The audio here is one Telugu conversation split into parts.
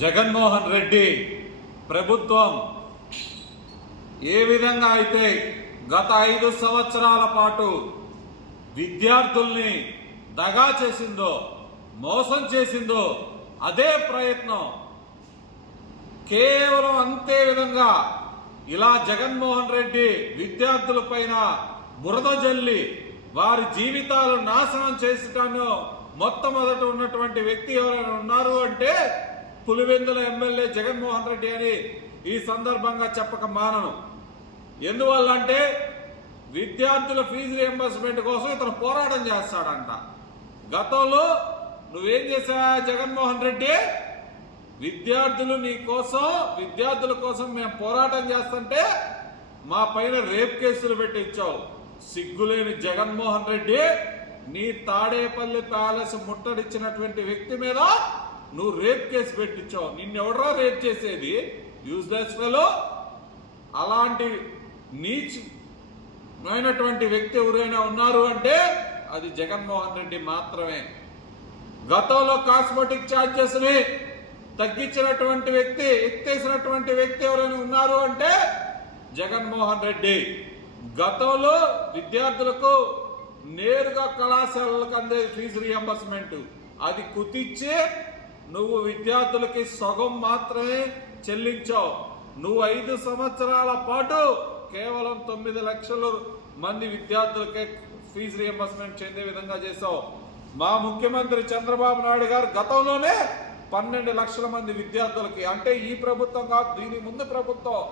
జగన్మోహన్ రెడ్డి ప్రభుత్వం ఏ విధంగా అయితే గత 5 సంవత్సరాల పాటు విద్యార్థుల్ని దగా చేసిందో, మోసం చేసిందో, అదే ప్రయత్నం కేవలం అంతే విధంగా ఇలా జగన్మోహన్ రెడ్డి విద్యార్థుల పైన బురద జల్లి వారి జీవితాలు నాశనం చేసటాను మొట్టమొదట ఉన్నటువంటి వ్యక్తి ఎవరైనా ఉన్నారు అంటే పులివెందుల ఎమ్మెల్యే జగన్మోహన్ రెడ్డి అని ఈ సందర్భంగా చెప్పక మానను. ఎందువల్ల అంటే విద్యార్థుల ఫీజు రియంబర్స్మెంట్ కోసం ఇతను పోరాటం చేస్తాడంట. గతంలో నువ్వేం చేసావా జగన్మోహన్ రెడ్డి? విద్యార్థుల కోసం మేము పోరాటం చేస్తుంటే మా పైన రేప్ కేసులు పెట్టి ఇచ్చావు. సిగ్గులేని జగన్మోహన్ రెడ్డి, నీ తాడేపల్లి ప్యాలెస్ ముట్టడిచ్చినటువంటి వ్యక్తి మీద నువ్వు రేప్ కేసు పెట్టించావు. నిన్నెవడరా రేప్ చేసేది? Useless fellow. అలాంటి నీచమైనటువంటి వ్యక్తి ఎవరైనా ఉన్నారు అంటే అది జగన్మోహన్ రెడ్డి మాత్రమే. గతంలో కాస్మెటిక్ ఛార్జెస్ ని తగ్గించినటువంటి వ్యక్తి, ఎత్తేసినటువంటి వ్యక్తి ఎవరైనా ఉన్నారు అంటే జగన్మోహన్ రెడ్డి. గతంలో విద్యార్థులకు నేరుగా కళాశాలలకు అందే ఫీజు రియంబర్స్మెంట్ అది కుదించి నువ్వు విద్యార్థులకి సగం మాత్రమే చెల్లించావు. నువ్వు 5 సంవత్సరాల పాటు కేవలం 9 లక్షల మంది విద్యార్థులకే ఫీజు రియంబర్స్మెంట్ చెందే విధంగా చేశావు. మా ముఖ్యమంత్రి చంద్రబాబు నాయుడు గారు గతంలోనే 12 లక్షల మంది విద్యార్థులకి, అంటే ఈ ప్రభుత్వం కాదు, దీని ముందు ప్రభుత్వం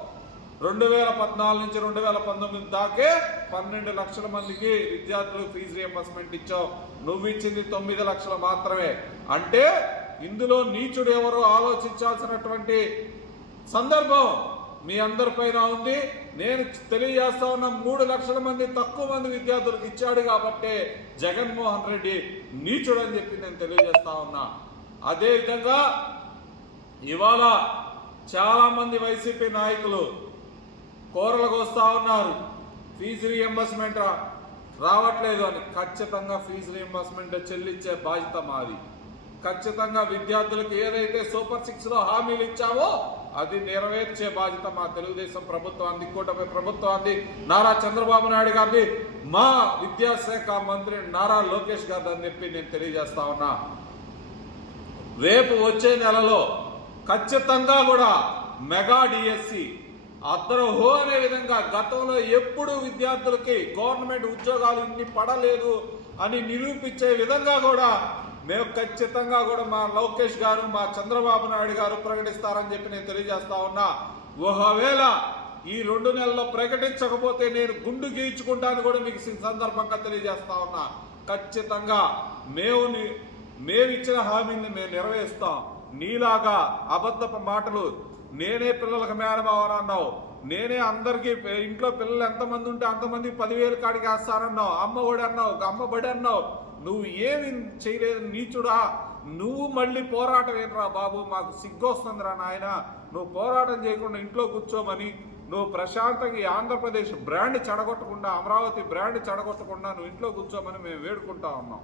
2014 నుంచి 2019 దాకే 12 లక్షల మందికి విద్యార్థులకు ఫీజు రియంబర్స్మెంట్ ఇచ్చావు. నువ్వు ఇచ్చింది 9 లక్షలు మాత్రమే. అంటే ఇందులో నీచుడు ఎవరు ఆలోచించాల్సినటువంటి సందర్భం మీ అందరిపైన ఉంది. నేను తెలియజేస్తా ఉన్న 3 లక్షల మంది తక్కువ మంది విద్యార్థులకు ఇచ్చాడు కాబట్టి జగన్మోహన్ రెడ్డి నీచుడు అని చెప్పి నేను తెలియజేస్తా ఉన్నా. అదేవిధంగా ఇవాళ చాలా మంది వైసీపీ నాయకులు కోరలకు వస్తా ఉన్నారు ఫీజు రియంబర్స్మెంట్ రావట్లేదు అని. ఖచ్చితంగా ఫీజు రియంబర్స్మెంట్ చెల్లించే బాధ్యత మాది. ఖచ్చితంగా విద్యార్థులకు ఏదైతే సూపర్ 6 లో హామీలు ఇచ్చావో అది నెరవేర్చే బాధ్యత మా తెలుగుదేశం ప్రభుత్వాన్ని, కూటమి ప్రభుత్వాన్ని, నారా చంద్రబాబు నాయుడు గారిని, మా విద్యాశాఖ మంత్రి నారా లోకేష్ గారిని అని చెప్పి నేను తెలియజేస్తా ఉన్నా. రేపు వచ్చే నెలలో ఖచ్చితంగా కూడా మెగా డిఎస్సి అద్దరహో అనే విధంగా గతంలో ఎప్పుడు విద్యార్థులకి గవర్నమెంట్ ఉద్యోగాలు ఇన్ని పడలేదు అని నిరూపించే విధంగా కూడా మేము ఖచ్చితంగా కూడా మా లోకేష్ గారు, మా చంద్రబాబు నాయుడు గారు ప్రకటిస్తారని చెప్పి నేను తెలియజేస్తా ఉన్నా. ఒకవేళ ఈ 2 నెలల్లో ప్రకటించకపోతే నేను గుండు గీయించుకుంటాను కూడా మీకు సందర్భంగా తెలియజేస్తా ఉన్నా. ఖచ్చితంగా మేము ఇచ్చిన హామీని మేము నెరవేరుస్తాం. నీలాగా అబద్ధపు మాటలు, నేనే పిల్లలకు మేనమావని అన్నావు, నేనే అందరికీ ఇంట్లో పిల్లలు ఎంతమంది ఉంటే అంతమంది 10,000 కాడికి వేస్తానన్నావు, అమ్మఒడి అన్నావు, అమ్మబడి అన్నావు. నువ్వు ఏమి చేయలేదు నీచుడా. నువ్వు మళ్ళీ పోరాటం ఏంట్రా బాబు? మాకు సిగ్గొస్తుందిరా నాయన. నువ్వు పోరాటం చేయకుండా ఇంట్లో కూర్చోమని, నువ్వు ప్రశాంతంగా ఈ ఆంధ్రప్రదేశ్ బ్రాండ్ చెడగొట్టకుండా, అమరావతి బ్రాండ్ చెడగొట్టకుండా నువ్వు ఇంట్లో కూర్చోమని మేము వేడుకుంటా ఉన్నాం.